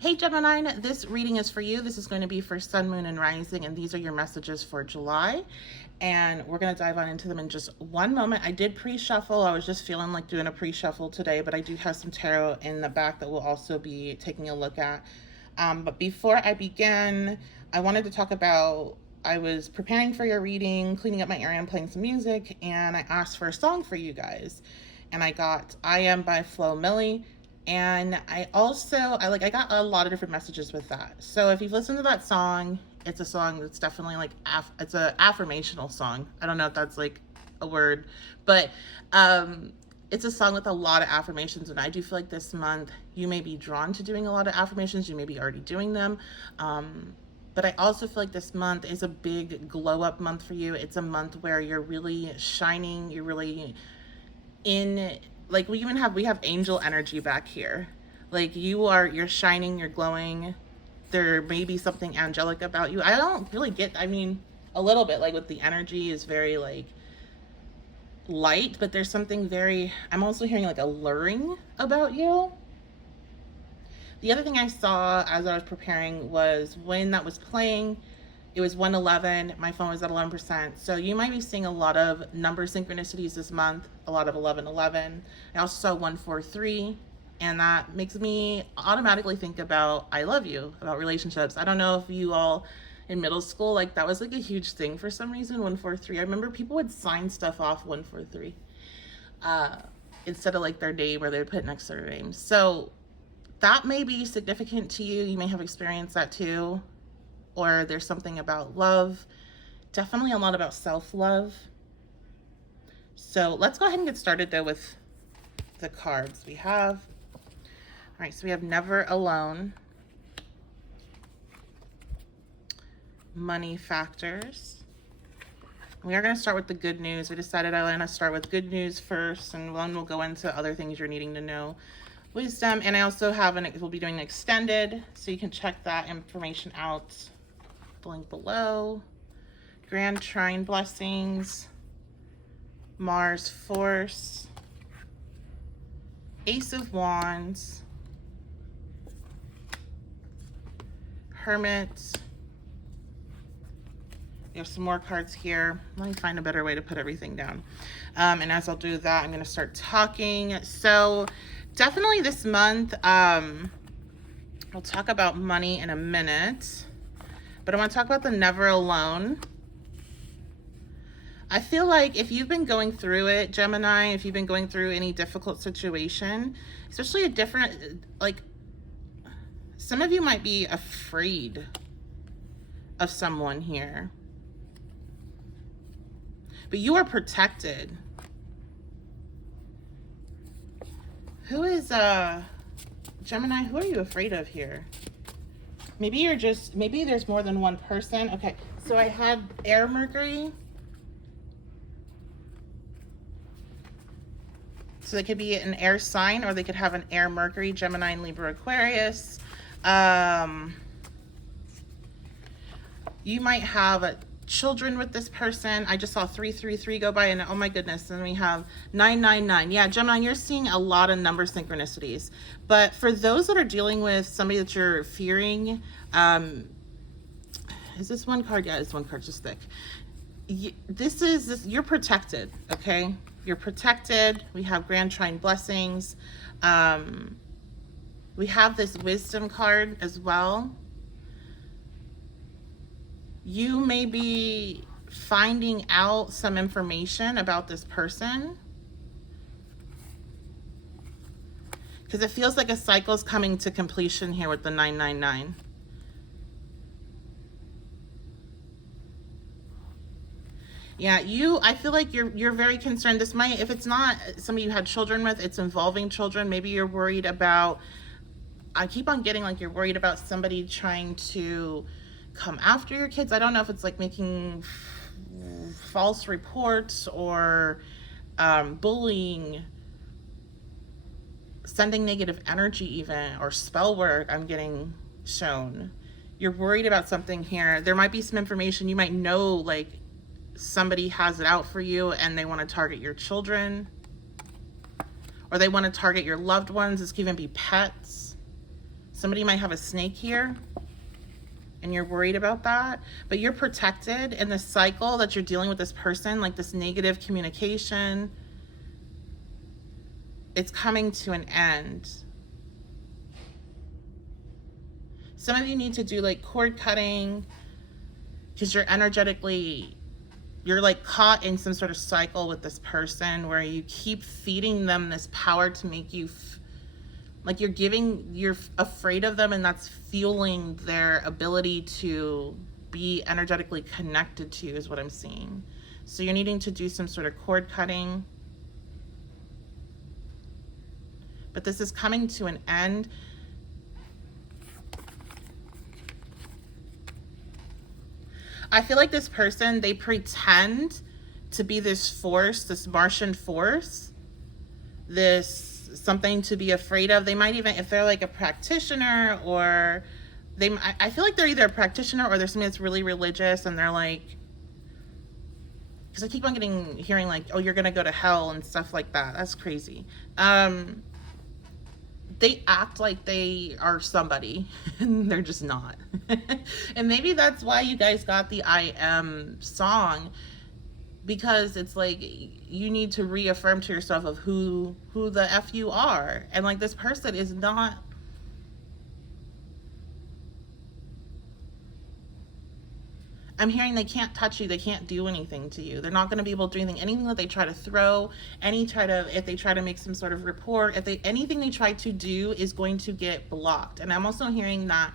Hey Gemini, this reading is for you. This is going to be for Sun, Moon, and Rising, and these are your messages for July. And we're going to dive on into them in just one moment. I did pre-shuffle. I was just feeling like doing a pre-shuffle today, but I do have some tarot in the back that we'll also be taking a look at. But before I begin, I wanted to talk about, I was preparing for your reading, cleaning up my area and playing some music, and I asked for a song for you guys. And I got I Am by Flo Milli. And I got a lot of different messages with that. So if you've listened to that song, it's a song that's definitely like it's a affirmational song. I don't know if that's like a word, but it's a song with a lot of affirmations. And I do feel like this month you may be drawn to doing a lot of affirmations. You may be already doing them. But I also feel like this month is a big glow up month for you. It's a month where you're really shining. You're really in, like, we have angel energy back here. Like, you're shining, you're glowing. There may be something angelic about you. I don't really get, I mean, a little bit, like, with the energy is very like light, but there's something very, I'm also hearing like alluring about you. The other thing I saw as I was preparing was when that was playing, it was 111. My phone was at 11%. So you might be seeing a lot of number synchronicities this month, a lot of 1111. I also saw 143, and that makes me automatically think about I love you, about relationships. I don't know if you all in middle school, like, that was like a huge thing for some reason, 143. I remember people would sign stuff off 143 instead of like their name, or they would put next to their name. So that may be significant to you. You may have experienced that too. Or there's something about love, definitely a lot about self-love. So let's go ahead and get started though with the cards we have. All right, so we have Never Alone, Money Factors. We are going to start with the good news. We decided I want to start with good news first, and then we'll go into other things you're needing to know. Wisdom, and I also have we'll be doing an extended, so you can check that information out. The link below. Grand Trine Blessings, Mars Force, Ace of Wands, Hermit. We have some more cards here. Let me find a better way to put everything down. And as I'll do that, I'm going to start talking. So definitely this month, we'll talk about money in a minute, but I want to talk about the Never Alone. I feel like if you've been going through it, Gemini, if you've been going through any difficult situation, especially a different, like, some of you might be afraid of someone here, but you are protected. Who is, Gemini, who are you afraid of here? Maybe there's more than one person. Okay, so I had Air Mercury. So they could be an air sign, or they could have an Air Mercury, Gemini, and Libra, Aquarius. You might have children with this person. I just saw 333 go by, and oh my goodness, and we have 999. Yeah, Gemini, you're seeing a lot of number synchronicities. But for those that are dealing with somebody that you're fearing, is this one card? Yeah, this one card's just thick. You're protected, okay? You're protected. We have Grand Trine Blessings. We have this Wisdom card as well. You may be finding out some information about this person, because it feels like a cycle is coming to completion here with the 999. Yeah, I feel like you're very concerned. This might, if it's not somebody you had children with, it's involving children. Maybe you're worried about, I keep on getting like you're worried about somebody trying to come after your kids. I don't know if it's like making false reports or bullying, sending negative energy even, or spell work I'm getting shown. You're worried about something here. There might be some information you might know, like somebody has it out for you and they want to target your children, or they want to target your loved ones. This could even be pets. Somebody might have a snake here, and you're worried about that, but you're protected in the cycle that you're dealing with this person, like this negative communication. It's coming to an end. Some of you need to do like cord cutting because you're energetically, you're like caught in some sort of cycle with this person where you keep feeding them this power to make you like you're afraid of them, and that's fueling their ability to be energetically connected to you is what I'm seeing. So you're needing to do some sort of cord cutting. But this is coming to an end. I feel like this person, they pretend to be this force, this Martian force, this something to be afraid of. They might even, if they're like a practitioner, or I feel like they're either a practitioner or there's somebody that's really religious, and they're like, because I keep on hearing like, oh, you're gonna go to hell and stuff like that. That's crazy. They act like they are somebody and they're just not. And maybe that's why you guys got the I Am song, because it's like you need to reaffirm to yourself of who the F you are. And like this person is not, I'm hearing they can't touch you, they can't do anything to you. They're not going to be able to do anything that they try to throw, if they try to make some sort of report, anything they try to do is going to get blocked. And I'm also hearing that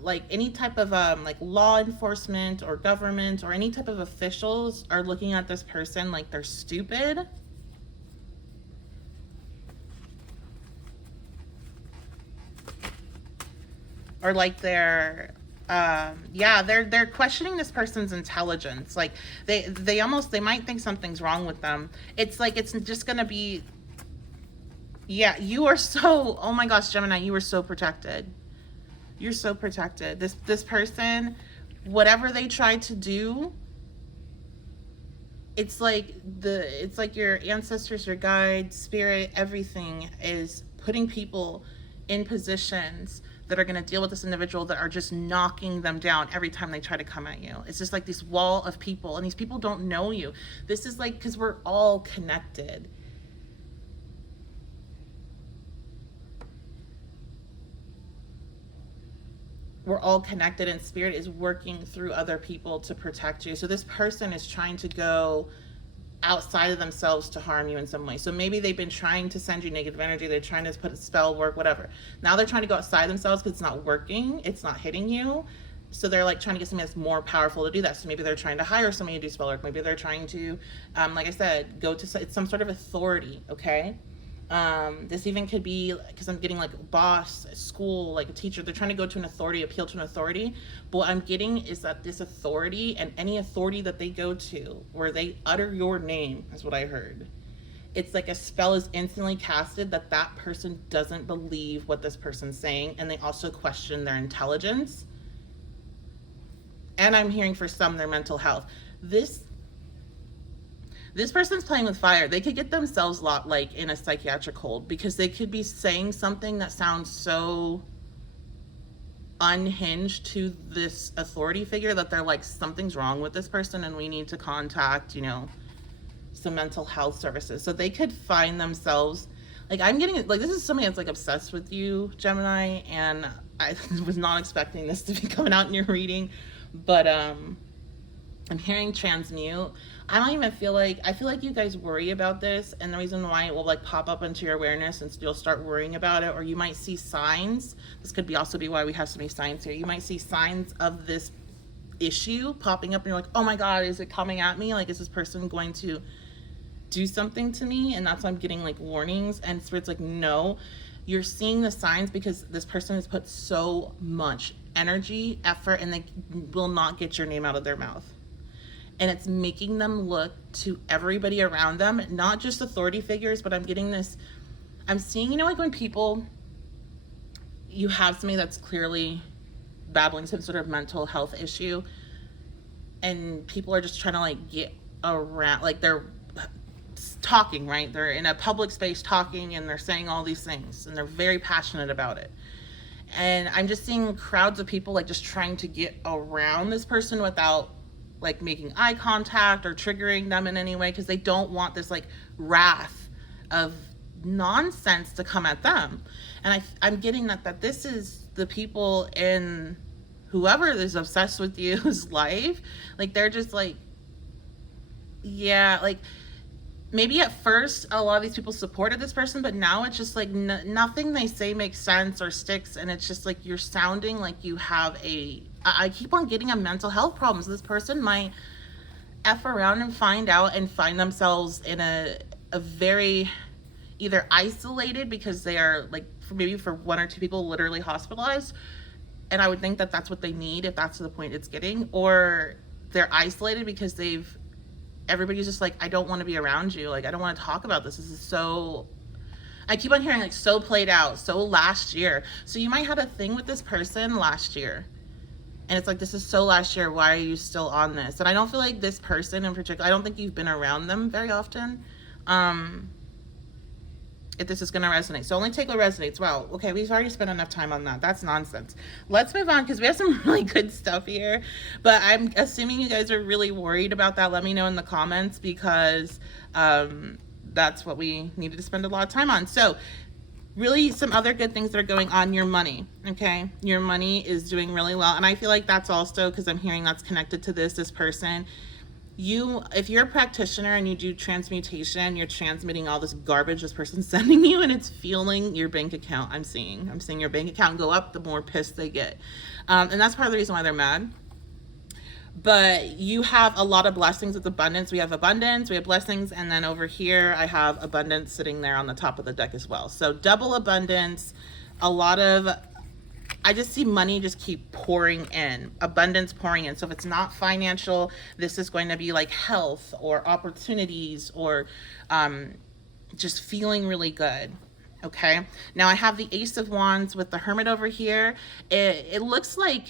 like any type of like law enforcement or government or any type of officials are looking at this person like they're stupid. Or like they're questioning this person's intelligence. Like they might think something's wrong with them. It's like it's just gonna be, you are so, oh my gosh, Gemini, you are so protected. You're so protected. This person, whatever they try to do, it's like your ancestors, your guides, spirit, everything is putting people in positions that are going to deal with this individual that are just knocking them down every time they try to come at you. It's just like this wall of people, and these people don't know you. This is like, because we're all connected. We're all connected, and spirit is working through other people to protect you. So this person is trying to go outside of themselves to harm you in some way. So maybe they've been trying to send you negative energy, they're trying to put a spell, work, whatever. Now they're trying to go outside themselves because it's not working, it's not hitting you. So they're like trying to get something that's more powerful to do that. So maybe they're trying to hire somebody to do spell work. Maybe they're trying to, like I said, go to some sort of authority, okay? This even could be, because I'm getting like boss, school, like a teacher, they're trying to go to an authority, appeal to an authority. But what I'm getting is that this authority, and any authority that they go to where they utter your name, is what I heard. It's like a spell is instantly casted that person doesn't believe what this person's saying, and they also question their intelligence. And I'm hearing for some their mental health. This person's playing with fire. They could get themselves locked like in a psychiatric hold, because they could be saying something that sounds so unhinged to this authority figure that they're like, something's wrong with this person and we need to contact, some mental health services. So they could find themselves, like, I'm getting, like, this is somebody that's like obsessed with you, Gemini, and I was not expecting this to be coming out in your reading, but I'm hearing transmute. I don't even feel like, I feel like you guys worry about this, and the reason why it will like pop up into your awareness and you'll start worrying about it, or you might see signs. This could also be why we have so many signs here. You might see signs of this issue popping up and you're like, oh my God, is it coming at me? Like, is this person going to do something to me? And that's why I'm getting like warnings, and Spirit's like, no, you're seeing the signs because this person has put so much energy, effort, and they will not get your name out of their mouth. And it's making them look to everybody around them, not just authority figures, but I'm getting this, I'm seeing, like when people, you have somebody that's clearly battling some sort of mental health issue, and people are just trying to like get around, like they're talking, right? They're in a public space talking and they're saying all these things and they're very passionate about it. And I'm just seeing crowds of people like just trying to get around this person without like making eye contact or triggering them in any way, because they don't want this like wrath of nonsense to come at them. And I'm getting that this is the people in whoever is obsessed with you's life. Like they're just like, yeah, like maybe at first a lot of these people supported this person, but now it's just like nothing they say makes sense or sticks, and it's just like you're sounding like you have I keep on getting a mental health problem. So this person might F around and find out and find themselves in a very either isolated, because they are like maybe for one or two people literally hospitalized, and I would think that that's what they need if that's the point it's getting, or they're isolated because everybody's just like, I don't want to be around you, like I don't want to talk about this is so, I keep on hearing like so played out, so last year. So you might have a thing with this person last year, and it's like, this is so last year, why are you still on this? And I don't feel like this person in particular, I don't think you've been around them very often, if this is going to resonate. So only take what resonates. Wow, okay, we've already spent enough time on that. That's nonsense. Let's move on, because we have some really good stuff here, but I'm assuming you guys are really worried about that. Let me know in the comments, because that's what we needed to spend a lot of time on. So really some other good things that are going on. Your money, okay? Your money is doing really well, and I feel like that's also because I'm hearing that's connected to this person. If you're a practitioner and you do transmutation, you're transmitting all this garbage this person's sending you, and it's fueling your bank account. I'm seeing your bank account go up the more pissed they get, and that's part of the reason why they're mad. But you have a lot of blessings with abundance. We have abundance, we have blessings, and then over here I have abundance sitting there on the top of the deck as well. So double abundance, I just see money just keep pouring in, abundance pouring in. So if it's not financial, this is going to be like health or opportunities or just feeling really good. Okay. Now I have the Ace of Wands with the Hermit over here. It looks like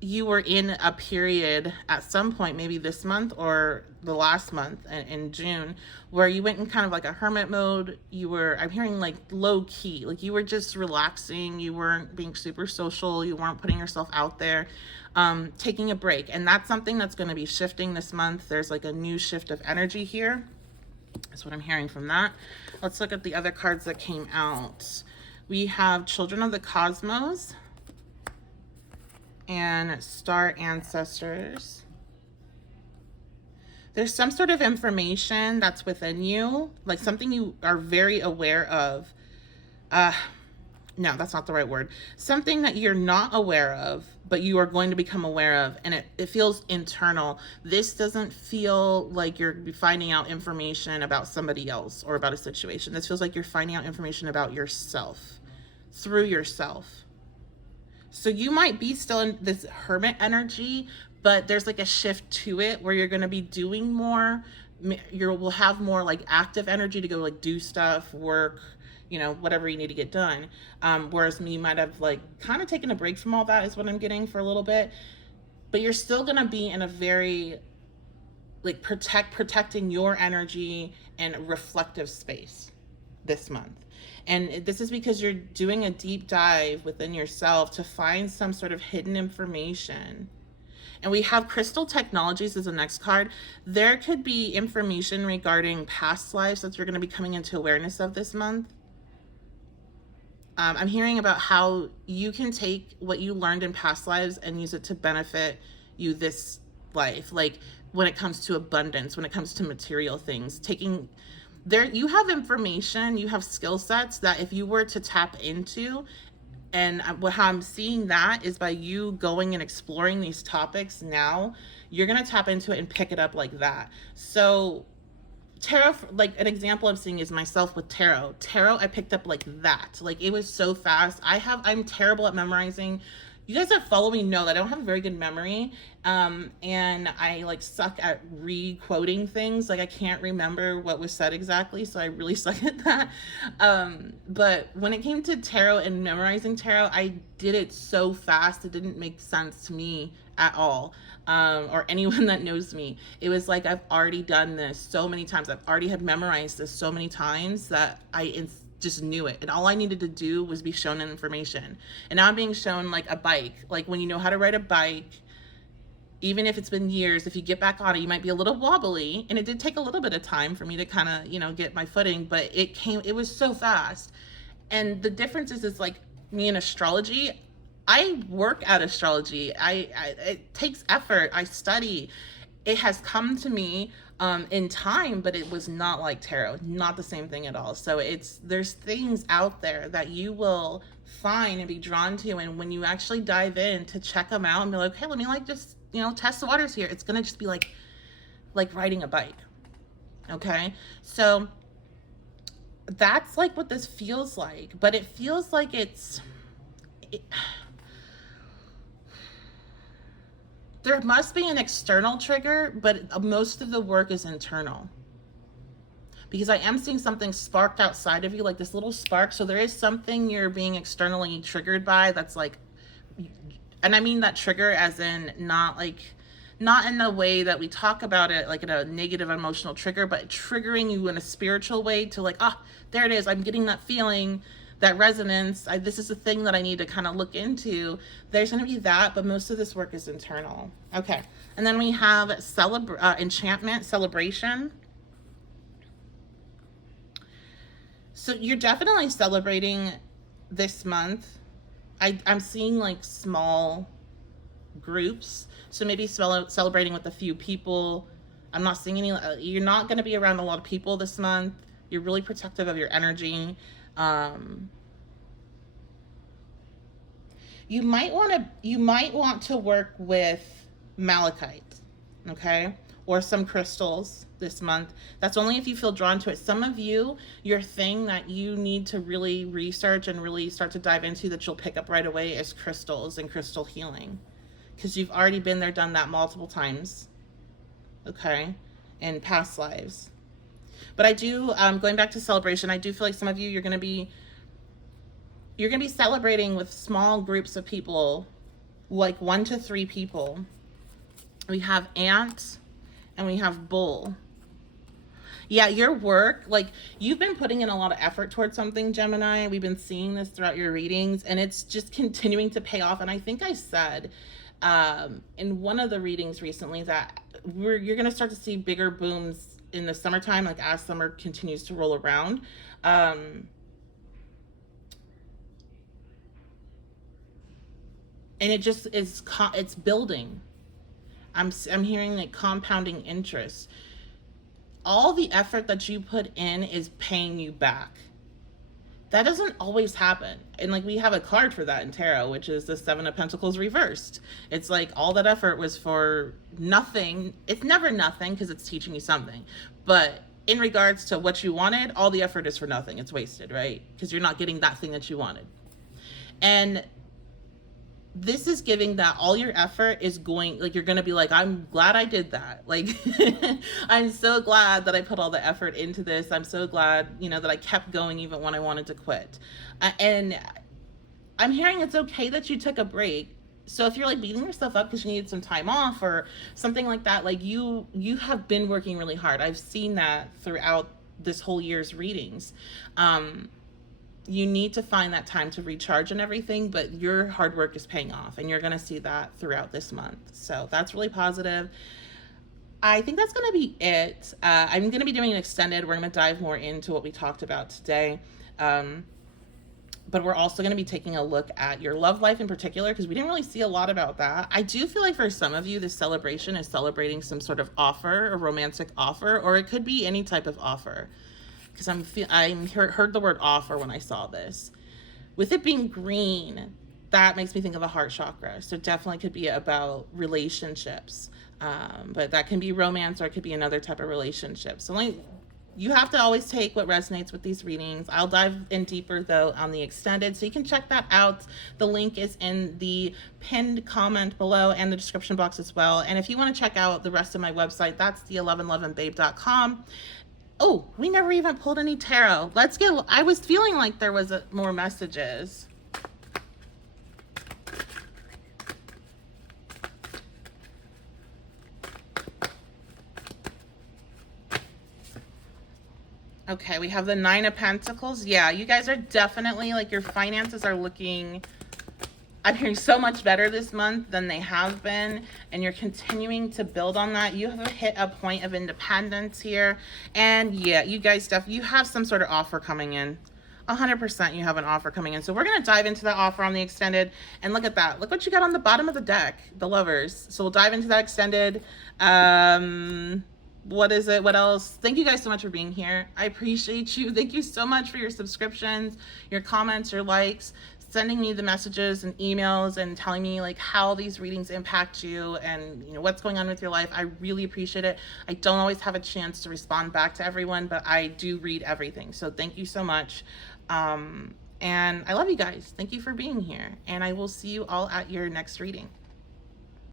you were in a period at some point, maybe this month or the last month in June, where you went in kind of like a hermit mode. I'm hearing like low key, like you were just relaxing. You weren't being super social. You weren't putting yourself out there, taking a break. And that's something that's going to be shifting this month. There's like a new shift of energy here. That's what I'm hearing from that. Let's look at the other cards that came out. We have Children of the Cosmos and Star Ancestors. There's some sort of information that's within you, like something you are very aware of. No, that's not the right word. Something that you're not aware of, but you are going to become aware of, and it feels internal. This doesn't feel like you're finding out information about somebody else or about a situation. This feels like you're finding out information about yourself, through yourself. So you might be still in this hermit energy, but there's like a shift to it where you're going to be doing more. Will have more like active energy to go like do stuff, work, whatever you need to get done. Whereas you might have like kind of taken a break from all that is what I'm getting for a little bit, but you're still going to be in a very like protecting your energy and reflective space this month. And this is because you're doing a deep dive within yourself to find some sort of hidden information. And we have Crystal Technologies as the next card. There could be information regarding past lives that you're going to be coming into awareness of this month. I'm hearing about how you can take what you learned in past lives and use it to benefit you this life. Like when it comes to abundance, when it comes to material things, you have information, you have skill sets that if you were to tap into, and how I'm seeing that is by you going and exploring these topics now, you're going to tap into it and pick it up like that. So tarot, like an example I'm seeing is myself with tarot. Tarot, I picked up like that. Like it was so fast. I'm terrible at memorizing. You guys that follow me know that I don't have a very good memory, and I like suck at re-quoting things. Like I can't remember what was said exactly, so I really suck at that. But when it came to tarot and memorizing tarot, I did it so fast it didn't make sense to me at all, or anyone that knows me. It was like I've already done this so many times. I've already had memorized this so many times that just knew it. And all I needed to do was be shown information. And now I'm being shown like a bike. Like when you know how to ride a bike, even if it's been years, if you get back on it, you might be a little wobbly. And it did take a little bit of time for me to kind of, you know, get my footing, but it was so fast. And the difference is like me in astrology, I work at astrology. It takes effort. I study. It has come to me in time, but it was not like tarot, not the same thing at all. So there's things out there that you will find and be drawn to. And when you actually dive in to check them out and be like, okay, let me like just, you know, test the waters here. It's going to just be like riding a bike. Okay. So that's like what this feels like, but it feels like there must be an external trigger, but most of the work is internal. Because I am seeing something sparked outside of you, like this little spark. So there is something you're being externally triggered by that's like, and I mean that trigger as in not in the way that we talk about it, like in a negative emotional trigger, but triggering you in a spiritual way to like, there it is. I'm getting that feeling, that resonance. This is a thing that I need to kind of look into. There's going to be that, but most of this work is internal. Okay. And then we have enchantment, celebration. So you're definitely celebrating this month. I'm seeing like small groups. So maybe celebrating with a few people. I'm not seeing any, you're not going to be around a lot of people this month. You're really protective of your energy. You might want to work with malachite, okay? Or some crystals this month. That's only if you feel drawn to it. Some of you, your thing that you need to really research and really start to dive into that you'll pick up right away is crystals and crystal healing. Because you've already been there, done that multiple times, okay, in past lives. But I do, going back to celebration, I do feel like some of you, you're going to be celebrating with small groups of people, like 1 to 3 people. We have ant and we have bull. Yeah, your work, like you've been putting in a lot of effort towards something, Gemini. We've been seeing this throughout your readings, and it's just continuing to pay off. And I think I said in one of the readings recently that you're going to start to see bigger booms in the summertime, like as summer continues to roll around. And it just is, it's building. I'm hearing like compounding interest. All the effort that you put in is paying you back. That doesn't always happen. And like we have a card for that in tarot, which is the 7 of Pentacles reversed. It's like all that effort was for nothing. It's never nothing because it's teaching you something. But in regards to what you wanted, all the effort is for nothing. It's wasted, right? Because you're not getting that thing that you wanted. And this is giving that all your effort is going, like, you're going to be like, I'm glad I did that. Like, I'm so glad that I put all the effort into this. I'm so glad, you know, that I kept going even when I wanted to quit. And I'm hearing it's okay that you took a break. So if you're like beating yourself up because you needed some time off or something like that, like you have been working really hard. I've seen that throughout this whole year's readings. You need to find that time to recharge and everything, but your hard work is paying off, and you're going to see that throughout this month. So that's really positive. I think that's going to be it. I'm going to be doing an extended. We're going to dive more into what we talked about today. But we're also going to be taking a look at your love life in particular, because we didn't really see a lot about that. I do feel like for some of you, this celebration is celebrating some sort of offer, a romantic offer, or it could be any type of offer. Because I heard the word offer when I saw this. With it being green, that makes me think of a heart chakra. So definitely could be about relationships. But that can be romance, or it could be another type of relationship. So you have to always take what resonates with these readings. I'll dive in deeper though on the extended, so you can check that out. The link is in the pinned comment below and the description box as well. And if you want to check out the rest of my website, that's the1111babe.com. Oh, we never even pulled any tarot. I was feeling like there was more messages. Okay, we have the Nine of Pentacles. Yeah, you guys are definitely, like, your finances are looking, I'm hearing, so much better this month than they have been, and you're continuing to build on that. You have hit a point of independence here, and yeah, you guys you have some sort of offer coming in. 100% you have an offer coming in. So we're going to dive into that offer on the extended, and look at that. Look what you got on the bottom of the deck, the Lovers. So we'll dive into that extended. What is it? What else? Thank you guys so much for being here. I appreciate you. Thank you so much for your subscriptions, your comments, your likes, sending me the messages and emails and telling me like how these readings impact you and what's going on with your life. I really appreciate it. I don't always have a chance to respond back to everyone, but I do read everything. So thank you so much. And I love you guys. Thank you for being here. And I will see you all at your next reading.